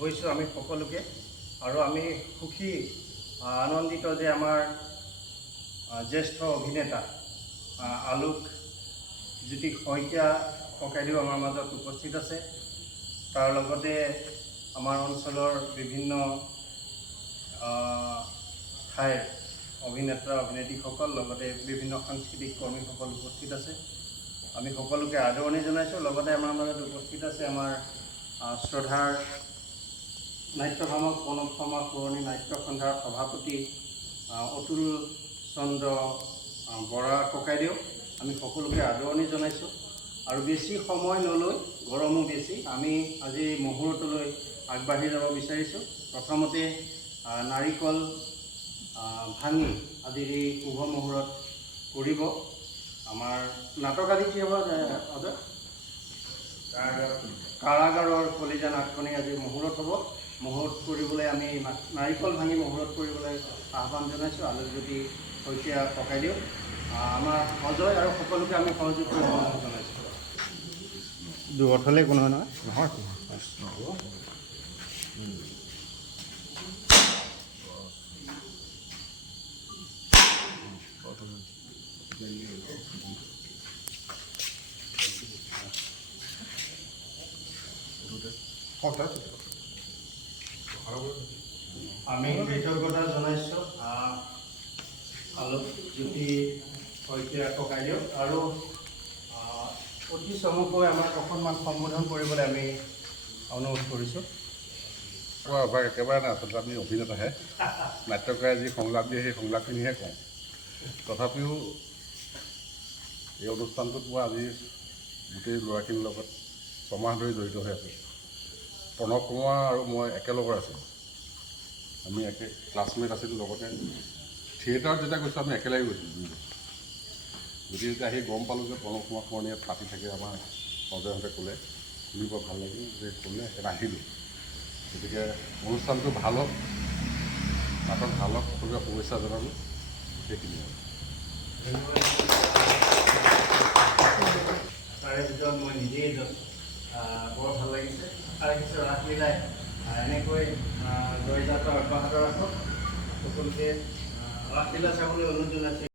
হৈছোঁ আমি সকলোকে, আৰু আমি সুখী আনন্দিত যে আমাৰ জ্যেষ্ঠ অভিনেতা আলোক জ্যোতি শইকীয়া ককাইদেউ আমাৰ মাজত উপস্থিত আছে। তাৰ লগতে আমাৰ অঞ্চলৰ বিভিন্ন ঠাইৰ অভিনেতা অভিনেত্ৰীসকল, লগতে বিভিন্ন সাংস্কৃতিক কৰ্মীসকল উপস্থিত আছে। আমি সকলোকে আদৰণি জনাইছোঁ। লগতে আমাৰ মাজত উপস্থিত আছে আমাৰ শ্ৰদ্ধাৰ নাট্যভামক প্ৰণৱ শৰ্মা পুৰণি নাট্য সন্ধ্যাৰ সভাপতি অতুল চন্দ্ৰ বৰা ককাইদেউ। আমি সকলোকে আদৰণি জনাইছোঁ। আৰু বেছি সময় নলৈ, গৰমো বেছি, আমি আজি মুহূৰ্তলৈ আগবাঢ়ি যাব বিচাৰিছোঁ। প্ৰথমতে নাৰিকল ভাঙি আজিৰ এই শুভ মুহূৰ্ত কৰিব আমাৰ নাটক আদি কি হ'ব কাৰাগাৰৰ কলিজা নাটখনি আজি মুহূৰ্ত হ'ব। মুহূৰ্ত কৰিবলৈ আমি নাৰিকল ভাঙি মুহূৰ্ত কৰিবলৈ আহ্বান জনাইছোঁ আলোকজ্যোতি শইকীয়া ককাইদেউ। আমাৰ অজয় আৰু সকলোকে আমি সহযোগ কৰিব জনাইছোঁ। দূৰত হ'লে কোনো নহয় আমি কৃতজ্ঞতা জনাইছোঁ আলোকজ্যোতি শইকীয়া ককাইদেউ, আৰু অতি চমুকৈ আমাক অকণমান সম্বোধন কৰিবলৈ আমি অনুৰোধ কৰিছোঁ। একেবাৰে নাই, আচলতে আমি অভিনেতাহে, নাট্যকাৰে যি সংলাপ দিয়ে সেই সংলাপখিনিহে কওঁ। তথাপিও এই অনুষ্ঠানটোত মই আজি গোটেই ল'ৰাখিনিৰ লগত ছমাহ ধৰি জড়িত হৈ আছোঁ। প্ৰণৱ শৰ্মা আৰু মই একেলগৰ আছিলোঁ, আমি ক্লাছমেট আছিলোঁ। লগতে থিয়েটাৰত যেতিয়া গৈছোঁ আমি একেলগে গৈছিলোঁ। গতিকে যেতিয়া আহি গম পালোঁ যে প্ৰণৱ শৰ্মা পুৰণি ইয়াত পাতি থাকে, আমাৰ অজয়হঁতে ক'লে, শুনি বৰ ভাল লাগিল যে ক'লে, সেইকাৰণে আহিলোঁ। গতিকে অনুষ্ঠানটো ভাল হওক, নাটক ভাল হওক, সকলোকে শুভেচ্ছা জনালোঁ। সেইখিনিয়ে তাৰে ভিতৰত মই নিজেই বৰ ভাল লাগিছে। তাৰে পিছত ৰাসলীলাই এনেকৈ জয়যাত্ৰা অব্যাহত ৰাখক। সকলোকে ৰাসলীলা চাবলৈ অনুৰোধ জনাইছে।